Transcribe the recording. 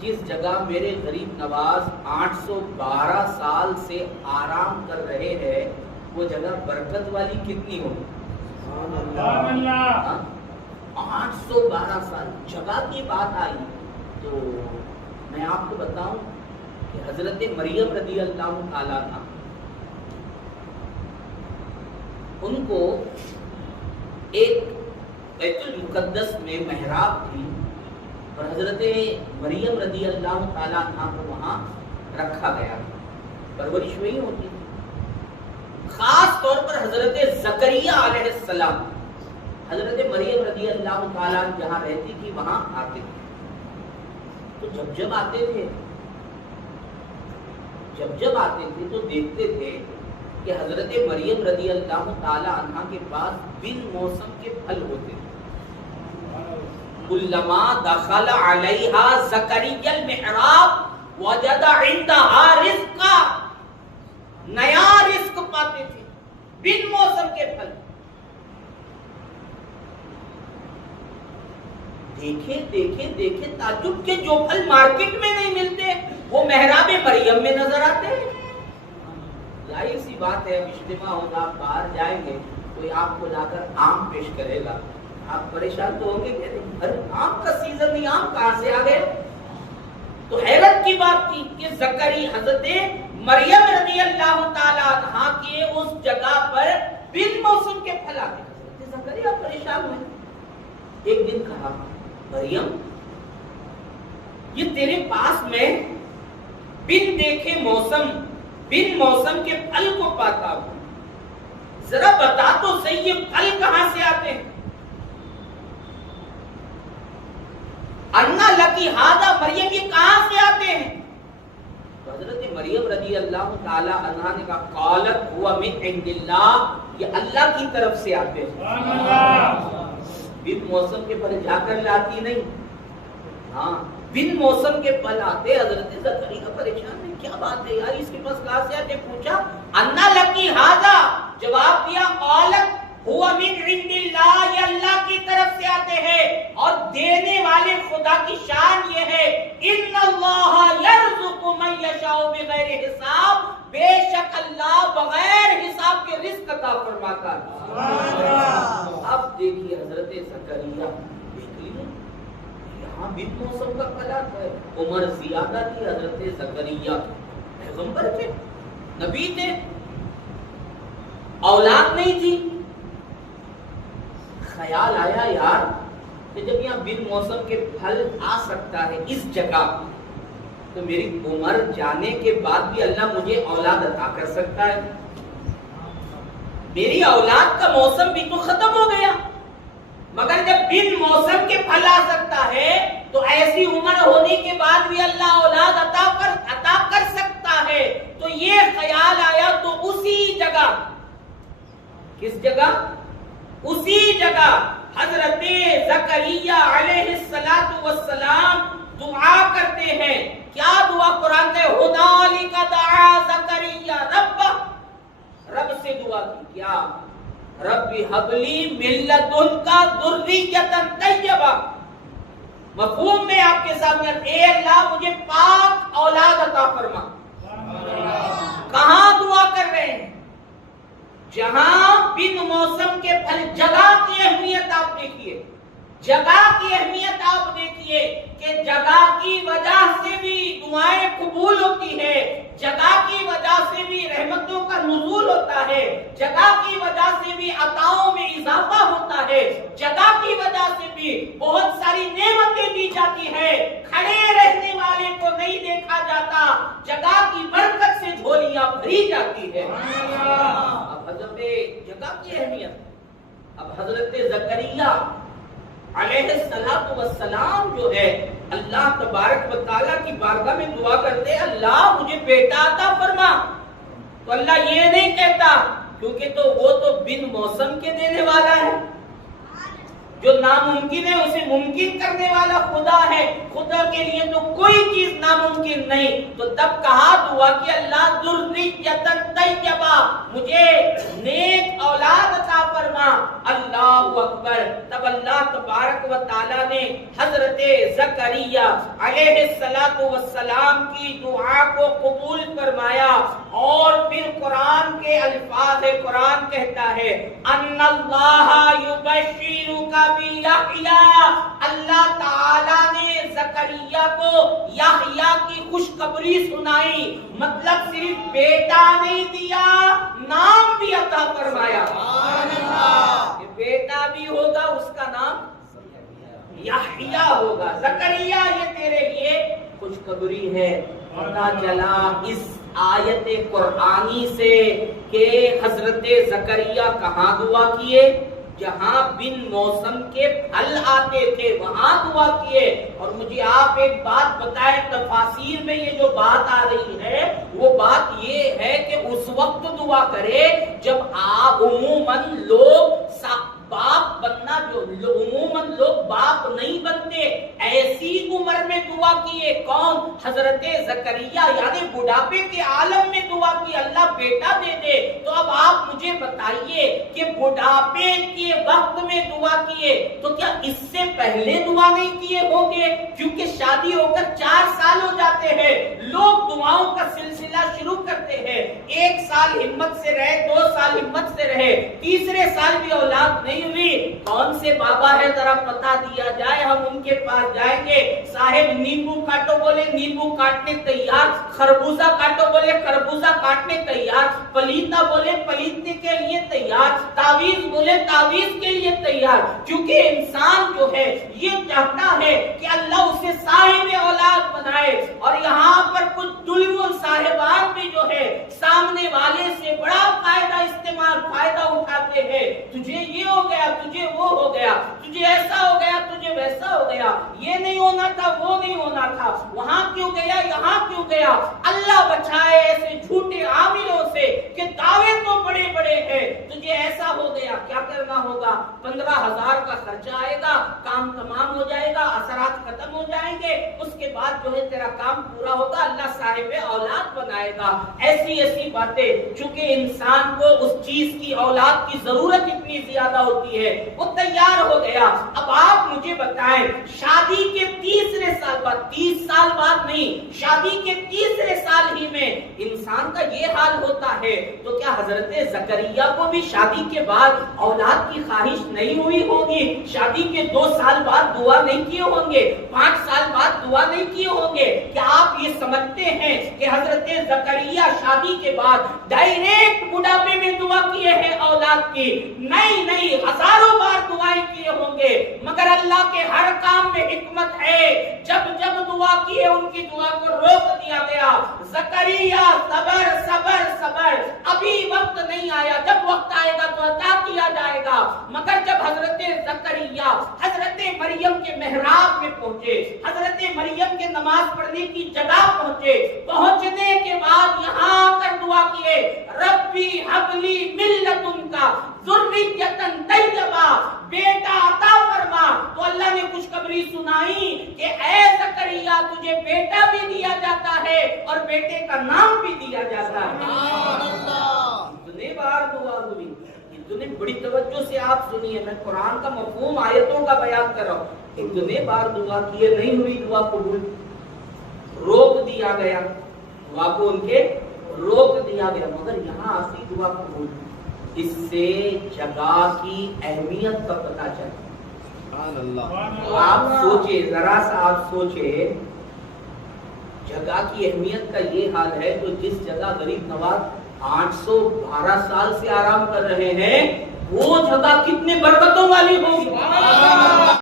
جس جگہ میرے غریب نواز 812 سال سے آرام کر رہے ہیں وہ جگہ برکت والی کتنی ہوگی؟ 812 سال جگہ کی بات آئی تو میں آپ کو بتاؤں کہ حضرت مریم رضی اللہ تعالیٰ عنہ ان کو ایک بیت المقدس میں محراب تھی اور حضرت مریم رضی اللہ تعالیٰ عنہ کو وہاں رکھا گیا، پرورش وہی ہوتی تھی۔ خاص طور پر حضرت زکریا علیہ السلام حضرت مریم رضی اللہ تعالیٰ جہاں رہتی تھی وہاں آتے تھے، تو جب آتے تھے تو دیکھتے تھے کہ حضرت مریم رضی اللہ تعالیٰ عنہ کے پاس بن موسم کے پھل ہوتے تھے۔ کلما دخل علیہا زکریا المحراب وجد عندها رزقا، نیا رزق پاتے تھے، بن موسم کے پھل۔ دیکھے تعجب کے جو پھل مارکیٹ میں نہیں ملتے وہ محراب مریم میں نظر آتے ہیں۔ ظاہر سی بات ہے، اجتماع ہوگا، باہر جائیں گے، کوئی آپ کو لا کر آم پیش کرے گا، آپ پریشان تو ہوں گے کہ آم کا سیزن نہیں، آم کہاں سے آ گئے؟ تو حیرت کی بات تھی کہ زکریا حضرت مریم رضی اللہ تعالیٰ عنہ کے اس جگہ پر بن موسم کے پھل آتے ہیں۔ زکریا پریشان ہوئے، ایک دن کہا مریم یہ تیرے پاس میں بن دیکھے بن موسم کے پھل کو پاتا ہوں، ذرا بتا تو صحیح یہ پھل کہاں سے آتے ہیں؟ انا لکی ہذا، مریم یہ کہاں سے آتے ہیں؟ تو حضرت مریم رضی اللہ تعالی عنہا نے کہا قالت ہوا من عند اللہ، یہ اللہ کی طرف سے آتے ہیں۔ سبحان اللہ۔ بن موسم کے پھل جا کر لاتی نہیں، ہاں بن موسم کے پھل آتے۔ حضرت زکریا پریشان ہے، کیا بات ہے یار، اس کے پاس کہاں سے آتے؟ پوچھا انا لکی ہذا، جواب دیا قالت ہوا من عند اللہ، یہ اللہ کی طرف سے آتے ہیں۔ اور دینے والے خدا کی شان یہ ہے ان اللہ یرزق من یشاء بغیر حساب، بے شک اللہ بغیر حساب کے رزق عطا فرماتا ہے۔ اب دیکھیے حضرت زکریا، دیکھ لیے یہاں بن موسم کا پھل ہے، عمر زیادہ تھی حضرت زکریا، پیغمبر تھے، نبی تھے، اولاد نہیں تھی۔ خیال آیا یار کہ جب یہاں بن موسم کے پھل آ سکتا ہے اس جگہ، تو میری عمر جانے کے بعد بھی اللہ مجھے اولاد عطا کر سکتا ہے۔ میری اولاد کا موسم بھی تو ختم ہو گیا، مگر جب بن موسم کے پھل آ سکتا ہے تو ایسی عمر ہونے کے بعد بھی اللہ اولاد عطا کر سکتا ہے۔ تو یہ خیال آیا تو اسی جگہ، کس جگہ؟ اسی جگہ حضرت زکریا علیہ السلام دعا کرتے ہیں۔ کیا دعا قرآن میں؟ ہنالک دعا زکریا ربہ، رب سے دعا کی، کیا رب ہب لی من لدنک ذریۃ طیبہ۔ مفہوم میں آپ کے سامنے، اے اللہ مجھے پاک اولاد عطا فرما۔ کہاں دعا کر رہے ہیں؟ جہاں بن موسم کے پھل، جگہ کی اہمیت آپ دیکھیے، جگہ کی اہمیت آپ دیکھیے کہ جگہ کی وجہ سے بھی دعائیں قبول ہوتی ہے، جگہ کی وجہ سے بھی رحمتوں کا نزول ہوتا ہے، جگہ کی وجہ سے بھی عطاؤں میں اضافہ ہوتا ہے، جگہ کی وجہ سے بھی بہت ساری نعمتیں دی جاتی ہیں۔ کھڑے رہنے والے کو نہیں دیکھا جاتا، جگہ کی برکت سے جھولیاں بھری جاتی ہے۔ اب حضرت جگہ کی اہمیت، اب حضرت زکریا علیہ السلام جو ہے اللہ تبارک و تعالیٰ کی بارگاہ میں دعا کرتے ہیں اللہ مجھے بیٹا عطا فرما، تو اللہ یہ نہیں کہتا کیونکہ تو وہ تو بن موسم کے دینے والا ہے، جو ناممکن ہے اسے ممکن کرنے والا خدا ہے، خدا کے لیے تو کوئی چیز ناممکن نہیں۔ تو تب کہا دعا کہ اللہ ذریۃ طیبہ، مجھے نیک اولاد عطا فرما۔ اللہ اکبر۔ تب اللہ تبارک و تعالی نے حضرت زکریا علیہ السلام کی دعا کو قبول فرمایا، اور پھر قرآن کے الفاظ قرآن کہتا ہے ان اللہ یبشرک بیحییٰ، اللہ تعالی نے زکریا کو یحییٰ کی خوشخبری سنائی، مطلب صرف بیٹا نہیں دیا، نام بھی عطا فرمایا۔ بیٹا بھی ہوگا، اس کا نام یحییٰ ہوگا۔ زکریا یہ تیرے لیے خوشخبری ہے۔ پتہ چلا اس آیت قرآنی سے کہ حضرت زکریا کہاں دعا کیے؟ جہاں بن موسم کے پھل آتے تھے وہاں دعا کیے۔ اور مجھے آپ ایک بات بتائیں، تفاسیر میں یہ جو بات آ رہی ہے وہ بات یہ ہے کہ اس وقت دعا کرے جب آپ عموماً لوگ باپ بننا، جو عموماً لوگ باپ نہیں بنتے، ایسی عمر میں دعا کیے۔ کون؟ حضرت زکریا، یعنی بڑھاپے کے عالم میں دعا کی اللہ بیٹا دے دے۔ تو اب آپ مجھے بتائیے کہ بڑھاپے کے وقت میں دعا کیے تو کیا اس سے پہلے دعا نہیں کیے ہوں گے؟ کیونکہ شادی ہو کر 4 سال ہو جاتے ہیں، لوگ دعاؤں کا سلسلہ شروع کرتے ہیں۔ 1 سال ہمت سے رہے، 2 سال ہمت سے رہے، تیسرے سال بھی اولاد نہیں ہوئی، کون سے بابا ہے ذرا پتا دیا جائے، ہم ان کے پاس جائیں گے۔ صاحب نیمبو کاٹو، بولے نیمبو کاٹنے تیار، خربوزہ کاٹو، بولے خربوزہ کاٹنے تیار، پلیتا بولے پلیتنے کے لیے تیار، تعویذ بولے تعویذ کے لیے تیار۔ کیونکہ انسان جو ہے یہ چاہتا ہے کہ اللہ اسے صاحب اولاد بنائے، اور یہاں پر کچھ دلہن صاحبان بھی جو ہے سامنے والے سے بڑا فائدہ اٹھاتے ہیں۔ تجھے یہ ہو گیا، تجھے وہ ہو گیا، تجھے ایسا ہو گیا، تجھے ویسا ہو گیا، یہ نہیں ہونا تھا، وہ نہیں ہونا تھا، وہاں کیوں گیا، یہاں کیوں گیا۔ اللہ بچائے ایسے جھوٹے عاملوں سے کہ دعوے تو بڑے بڑے ہیں، تجھے ایسا ہو گیا۔ کیا کرنا ہوگا؟ 15,000 کا خرچہ آئے گا، کام تمام ہو جائے گا، اثرات ختم ہو جائیں گے، اس کے بعد جو ہے تیرا کام پورا ہوگا، اللہ صاحب اولاد بنائے گا۔ ایسی ایسی باتیں، چونکہ انسان کو اس چیز کی اولاد کی ضرورت اتنی زیادہ ہوتی ہے، وہ تیار ہو گیا۔ اب آپ مجھے بتائیں، شادی کے تیسرے سال بعد، 30 سال بعد نہیں، شادی کے تیسرے سال ہی میں انسان کا یہ حال ہوتا ہے، تو کیا حضرت زکریا کو بھی شادی کے بعد اولاد کی خواہش نہیں ہوئی ہوگی؟ شادی کے 2 سال بعد دعا نہیں کیے ہوں گے، 5 سال بعد دعا نہیں کیے ہوں گے؟ کیا آپ یہ سمجھتے ہیں کہ حضرت زکریا شادی کے بعد ڈائریکٹ بڑھاپے میں دعا کیے ہیں اولاد کی؟ نہیں نہیں، ہزاروں بار دعائیں کیے ہوں گے، مگر اللہ کے ہر کام میں حکمت ہے۔ جب جب دعا کیے ان کی دعا کو روک دیا گیا۔ زکریا صبر صبر صبر، ابھی وقت نہیں آیا، جب وقت آئے گا تو عطا کیا جائے گا۔ مگر جب حضرت زکریا حضرت مریم کے محراب میں پہنچے، حضرت مریم کے نماز پڑھنے کی جگہ پہنچے، پہنچنے کے بعد یہاں آ کر دعا کیے، ربی حبلی من لدنکا ذریۃ طیبہ، بیٹا عطا فرما۔ تو اللہ نے خوشخبری سنائی کہ اے زکریا تجھے بیٹا بھی دیا جاتا ہے اور بیٹے کا نام بھی دیا جاتا ہے۔ اتنے بار دعا ہوئی، اتنے بڑی توجہ سے آپ سنیے، میں قرآن کا مفہوم آیتوں کا بیان کر رہا ہوں۔ اتنے بار دعا کیے، نہیں ہوئی دعا قبول، روک دیا گیا، دعا کو ان کے روک دیا گیا، مگر یہاں آسی دعا قبول۔ اس سے جگہ کی اہمیت کا پتہ چلا۔ آپ سوچے، ذرا سا آپ سوچے، جگہ کی اہمیت کا یہ حال ہے تو جس جگہ غریب نواز 812 سال سے آرام کر رہے ہیں وہ جگہ کتنے برکتوں والی ہوگی۔